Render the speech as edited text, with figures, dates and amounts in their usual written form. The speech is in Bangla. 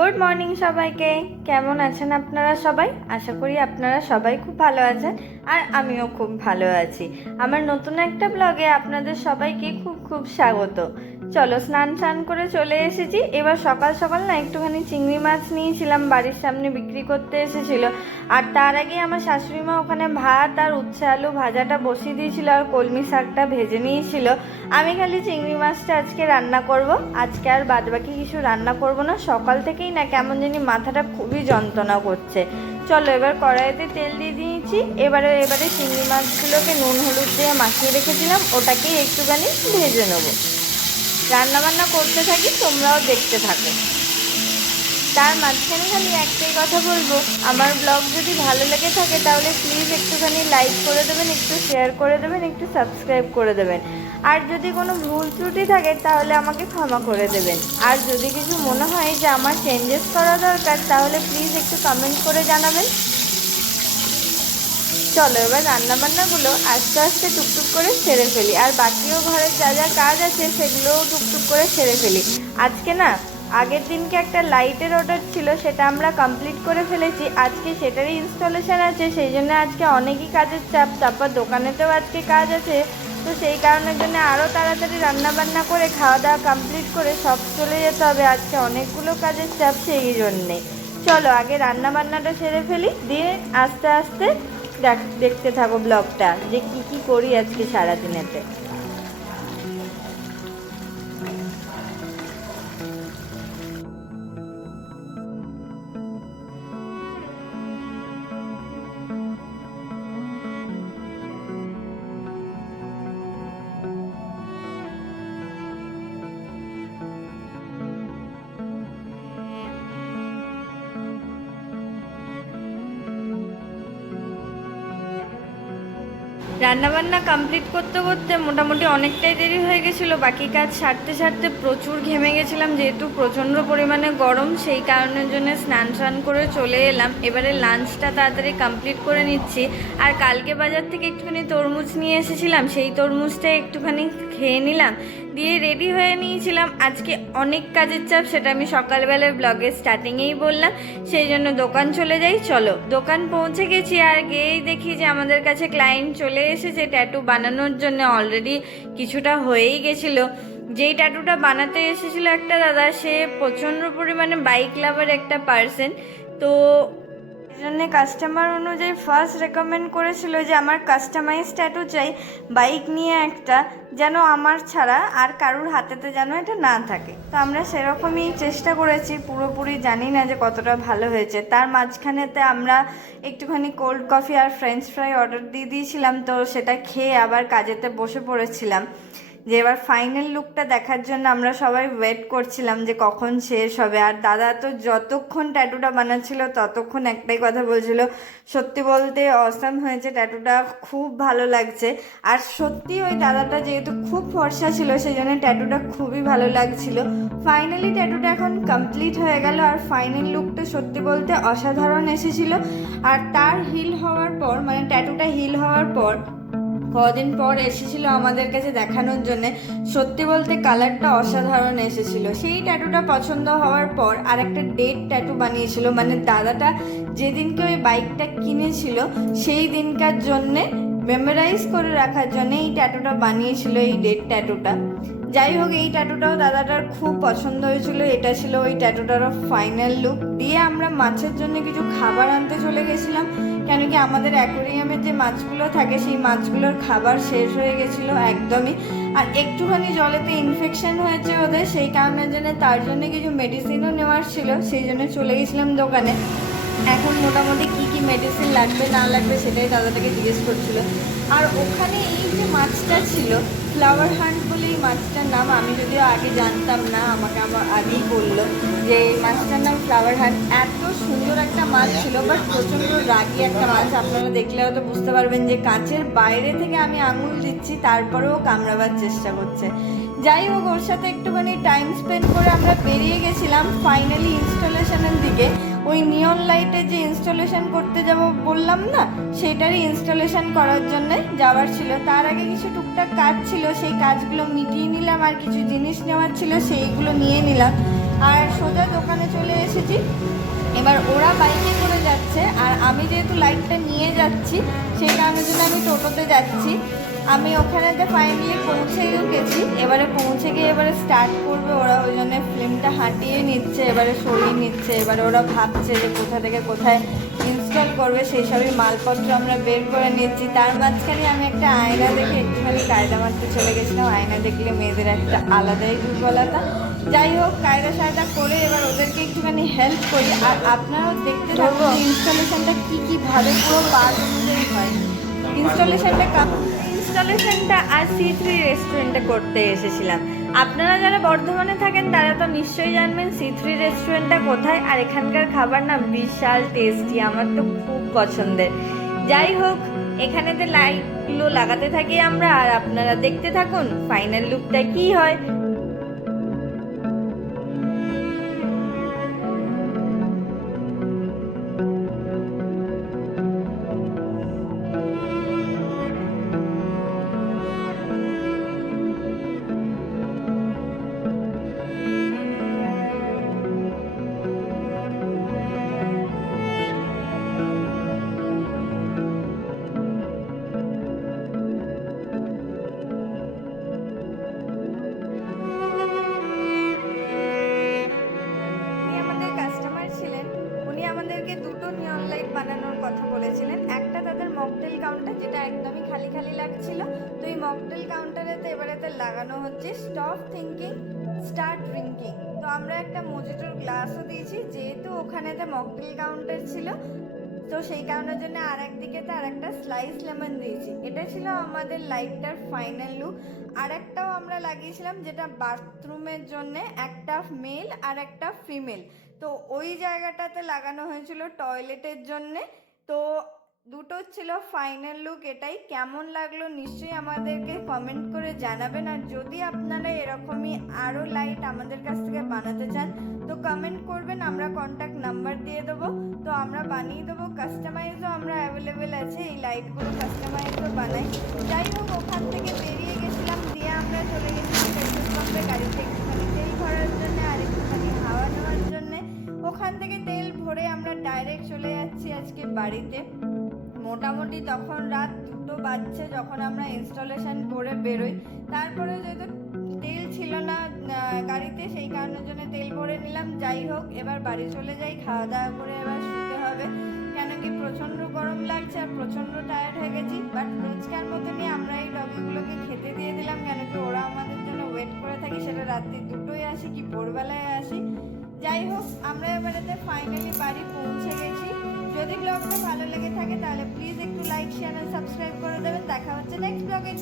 গুড মর্নিং সবাইকে। কেমন আছেন আপনারা সবাই? আশা করি আপনারা সবাই খুব ভালো আছেন আর আমিও খুব ভালো আছি। আমার নতুন একটা ব্লগে আপনাদের সবাইকে খুব খুব স্বাগত। চলো, স্নান করে চলে এসেছি। এবার সকাল সকাল না একটুখানি চিংড়ি মাছ নিয়েছিলাম, বাড়ির সামনে বিক্রি করতে এসেছিল। আর তার আগে আমার শাশুড়ি মা ওখানে ভাত আর উচ্ছে আলু ভাজাটা বসিয়ে দিয়েছিল আর কলমি শাকটা ভেজে নিয়েছিল। আমি খালি চিংড়ি মাছটা আজকে রান্না করব। আজকে আর বাদবাকি কিছু রান্না করব না। সকাল থেকেই না কেমন জানি মাথাটা খুবই যন্ত্রণা করছে। চলো, এবার কড়াইতে তেল দিয়ে দিয়েছি। এবারে চিংড়ি মাছগুলোকে নুন হলুদ দিয়ে মাখিয়ে রেখেছিলাম, ওটাকেই একটুখানি ভেজে নেবো। রান্নাবান্না করতে থাকি, তোমরাও দেখতে থাকো। তার মাঝখানে খালি একটাই কথা বলবো, আমার ব্লগ যদি ভালো লেগে থাকে তাহলে প্লিজ একটুখানি লাইক করে দেবেন, একটু শেয়ার করে দেবেন, একটু সাবস্ক্রাইব করে দেবেন। আর যদি কোনো ভুল ত্রুটি থাকে তাহলে আমাকে ক্ষমা করে দেবেন। আর যদি কিছু মনে হয় যে আমার চেঞ্জেস করা দরকার তাহলে প্লিজ একটু কমেন্ট করে জানাবেন। চলো, এবার রান্নাবান্নাগুলো আস্তে আস্তে টুকটুক করে সেরে ফেলি। আর বাকিও ঘরের যা যা কাজ আছে সেগুলোও টুকটুক করে সেরে ফেলি। আজকে না আগের দিনকে একটা লাইটের অর্ডার ছিল, সেটা আমরা কমপ্লিট করে ফেলেছি। আজকে সেটারই ইনস্টলেশন আছে, সেই জন্য আজকে অনেকই কাজের চাপ। তারপর দোকানেতেও আজকে কাজ আছে, তো সেই কারণের জন্য আরও তাড়াতাড়ি রান্নাবান্না করে খাওয়া দাওয়া কমপ্লিট করে সব চলে যেতে হবে। আজকে অনেকগুলো কাজের চাপ, সেই জন্যে। চলো আগে রান্নাবান্নাটা সেরে ফেলি, দিয়ে আস্তে আস্তে দেখতে থাকো ব্লগটা, যে কি করি আজকে সারাদিনেতে। রান্নাবান্না কমপ্লিট করতে করতে মোটামুটি অনেকটাই দেরি হয়ে গেছিলো। বাকি কাজ সারতে সারতে প্রচুর ঘেমে গেছিলাম, যেহেতু প্রচণ্ড পরিমাণে গরম, সেই কারণের জন্য স্নান করে চলে এলাম। এবারে লাঞ্চটা তাড়াতাড়ি কমপ্লিট করে নিচ্ছি। আর কালকে বাজার থেকে একটুখানি তরমুজ নিয়ে এসেছিলাম, সেই তরমুজটা একটুখানি খেয়ে নিলাম, দিয়ে রেডি হয়ে নিয়েছিলাম। আজকে অনেক কাজের চাপ, সেটা আমি সকালবেলার ব্লগের স্টার্টিংয়েই বললাম, সেই জন্য দোকান চলে যাই। চলো, দোকান পৌঁছে গেছি আর গিয়েই দেখি যে আমাদের কাছে ক্লায়েন্ট চলে এসেছে ট্যাটু বানানোর জন্য। অলরেডি কিছুটা হয়েই গেছিলো। যেই ট্যাটুটা বানাতে এসেছিল একটা দাদা, সে প্রচণ্ড পরিমাণে বাইক লাভার একটা পার্সন, তো জন্য কাস্টমার অনুযায়ী ফার্স্ট রেকমেন্ড করেছিল যে আমার কাস্টমাইজ ট্যাটু চাই, বাইক নিয়ে একটা, যেন আমার ছাড়া আর কারুর হাতেতে যেন এটা না থাকে। তো আমরা সেরকমই চেষ্টা করেছি, পুরোপুরি জানি না যে কতটা ভালো হয়েছে। তার মাঝখানেতে আমরা একটুখানি কোল্ড কফি আর ফ্রেঞ্চ ফ্রাই অর্ডার দিয়ে দিয়েছিলাম, তো সেটা খেয়ে আবার কাজেতে বসে পড়েছিলাম। যে এবার ফাইনাল লুকটা দেখার জন্য আমরা সবাই ওয়েট করছিলাম যে কখন শেষ হবে। আর দাদা তো যতক্ষণ ট্যাটুটা বানাচ্ছিল ততক্ষণ একটাই কথা বলছিল, সত্যি বলতে অসাম হয়েছে ট্যাটুটা, খুব ভালো লাগছে। আর সত্যি ওই দাদাটা যেহেতু খুব ফর্সা ছিল, সেই জন্য ট্যাটুটা খুবই ভালো লাগছিল। ফাইনালি ট্যাটুটা এখন কমপ্লিট হয়ে গেল, আর ফাইনাল লুকটা সত্যি বলতে অসাধারণ এসেছিল। আর তার হিল হওয়ার পর, মানে ট্যাটুটা হিল হওয়ার পর কদিন পর এসেছিল আমাদের কাছে দেখানোর জন্যে। সত্যি বলতে কালারটা অসাধারণ এসেছিল। সেই ট্যাটুটা পছন্দ হওয়ার পর আর একটা ডেট ট্যাটু বানিয়েছিল, মানে দাদাটা যেদিনকে ওই বাইকটা কিনেছিল সেই দিনকার জন্যে মেমোরাইজ করে রাখার জন্য এই ট্যাটুটা বানিয়েছিল, এই ডেট ট্যাটুটা। যাই হোক, এই ট্যাটুটাও দাদাটার খুব পছন্দ হয়েছিল। এটা ছিল ওই ট্যাটুটারও ফাইনাল লুক। দিয়ে আমরা মাছের জন্য কিছু খাবার আনতে চলে গেছিলাম, কেন কি আমাদের অ্যাকোয়ারিয়ামের যে মাছগুলো থাকে সেই মাছগুলোর খাবার শেষ হয়ে গেছিলো একদমই। আর একটুখানি জলেতে ইনফেকশন হয়েছে ওদের, সেই কারণের জন্য তার জন্য কিছু মেডিসিনও নেওয়ার ছিল, সেই জন্য চলে গেছিলাম দোকানে। এখন মোটামুটি কি মেডিসিন লাগবে না লাগবে সেটাই দাদাটাকে জিজ্ঞেস করছিল। আর ওখানে এই যে মাছটা ছিল, ফ্লাওয়ার হান্ট বলে এই মাছটার নাম, আমি যদিও আগে জানতাম না, আমাকে আমার আগেই বললো যে এই মাছটার নাম ফ্লাওয়ার হান্ট। এত সুন্দর একটা মাছ ছিল, বাট প্রচণ্ড রাগি একটা মাছ। আপনারা দেখলে হয়তো বুঝতে পারবেন যে কাঁচের বাইরে থেকে আমি আঙুল দিচ্ছি, তারপরেও কামড়াবার চেষ্টা করছে। যাই হোক, ওর সাথে একটুখানি টাইম স্পেন্ড করে আমরা বেরিয়ে গেছিলাম ফাইনালি ইনস্টলেশনের দিকে। ওই নিয়ন লাইটে যে ইনস্টলেশন করতে যাব বললাম না, সেটারই ইনস্টলেশন করার জন্য যাওয়ার ছিল। তার আগে কিছু টুকটাক কাজ ছিল, সেই কাজগুলো মিটিয়ে নিলাম, আর কিছু জিনিস নেওয়ার ছিল সেইগুলো নিয়ে নিলাম। আর সোজা দোকানে চলে এসেছি। এবার ওরা বাইকে করে যাচ্ছে আর আমি যেহেতু লাইটটা নিয়ে যাচ্ছি সেই কারণের জন্য আমি টোটোতে যাচ্ছি। আমি ওখানেতে ফাইনালি পৌঁছেও গেছি। এবারে পৌঁছে গিয়ে এবারে স্টার্ট করবে ওরা, ওই জন্য ফিল্মটা হাঁটিয়ে নিচ্ছে, এবারে সরিয়ে নিচ্ছে। এবারে ওরা ভাবছে যে কোথা থেকে কোথায় ইনস্টল করবে, সেই সবই মালপত্র আমরা বের করে নিচ্ছি। তার মাঝখানে আমি একটা আয়না দেখে একটুখানি কায়দা মারতে চলে গেছিলাম। আয়না দেখলে মেয়েদের একটা আলাদাই দুর্বলতা। যাই হোক, কায়দা সায়দা করে এবার ওদেরকে একটুখানি হেল্প করি। আর আপনারাও দেখতে থাকবো ইনস্টলেশনটা কীভাবে পুরো পার্ট অনুযায়ী হয়। ইনস্টলেশনটা আর C3 রেস্টুরেন্টে করতে এসেছিলাম। আপনারা যারা বর্ধমানে থাকেন তারা তো নিশ্চয়ই জানবেন C3 রেস্টুরেন্টটা কোথায়। আর এখানকার খাবার না বিশাল টেস্টি, আমার তো খুব পছন্দের। যাই হোক, এখানেতে লাইটগুলো লাগাতে থাকি আমরা, আর আপনারা দেখতে থাকুন ফাইনাল লুকটা কি হয়। দুটো নিয়ন লাইট বানানোর কথা বলেছিলেন। একটা তাদের মকটেল কাউন্টার, যেটা একদমই খালি খালি লাগছিল। তো এই মকটেল কাউন্টারেতে এবারেতে লাগানো হচ্ছে স্টপ থিঙ্কিং স্টার্ট ড্রিঙ্কিং। তো আমরা একটা মজিটোর গ্লাসও দিয়েছি, যেহেতু ওখানেতে মকটেল কাউন্টার ছিল তো সেই কারণের জন্য আর একদিকে তো আর একটা স্লাইস লেমন দিয়েছি। এটা ছিল আমাদের লাইটটার ফাইনাল লুক। আর একটাও আমরা লাগিয়েছিলাম যেটা বাথরুমের জন্য, একটা মেল আর একটা ফিমেল। তো ওই জায়গাটাতে লাগানো হয়েছিল টয়লেটের জন্যে। তো দুটো ছিল ফাইনাল লুক। এটাই কেমন লাগলো নিশ্চয়ই আমাদেরকে কমেন্ট করে জানাবেন। আর যদি আপনারা এরকমই আরও লাইট আমাদের কাছ থেকে বানাতে চান তো কমেন্ট করবেন, আমরা কন্ট্যাক্ট নাম্বার দিয়ে দেবো। তো আমরা বানিয়ে দেবো, কাস্টমাইজও আমরা অ্যাভেলেবেল আছে, এই লাইটগুলো কাস্টমাইজও বানাই। যাই হোক, ওখান থেকে বেরিয়ে গেছিলাম, দিয়ে আমরা চলে গেছিলাম পেট্রোল পাম্পে গাড়িতে একটুখানি তেল ভরার জন্য আর একটুখানি হাওয়া নেওয়ার জন্যে। ওখান থেকে তেল ভরে আমরা ডাইরেক্ট চলে যাচ্ছি আজকে বাড়িতে। মোটামুটি তখন রাত 2টো বাজছে যখন আমরা ইনস্টলেশন করে বেরোই। তারপরে যেহেতু তেল ছিল না গাড়িতে, সেই কারণের জন্য তেল ভরে নিলাম। যাই হোক, এবার বাড়ি চলে যাই, খাওয়া দাওয়া করে এবার শুতে হবে, কেন কি প্রচণ্ড গরম লাগছে আর প্রচণ্ড টায়ার্ড হয়ে গেছি। বাট রোজকার মতনই আমরা এই ডগিগুলোকে খেতে দিয়ে দিলাম, কেন কি ওরা আমাদের জন্য ওয়েট করে থাকি, সেটা রাত্রি 2টোয় আসি কি ভোরবেলায় আসি। যাই হোক, আমরা এবারেতে ফাইনালি বাড়ি পৌঁছে গেছি। যদি ব্লগটা ভালো লেগে থাকে তাহলে প্লিজ একটু লাইক শেয়ার আর সাবস্ক্রাইব করে দেবেন। দেখা হচ্ছে নেক্সট ব্লগে।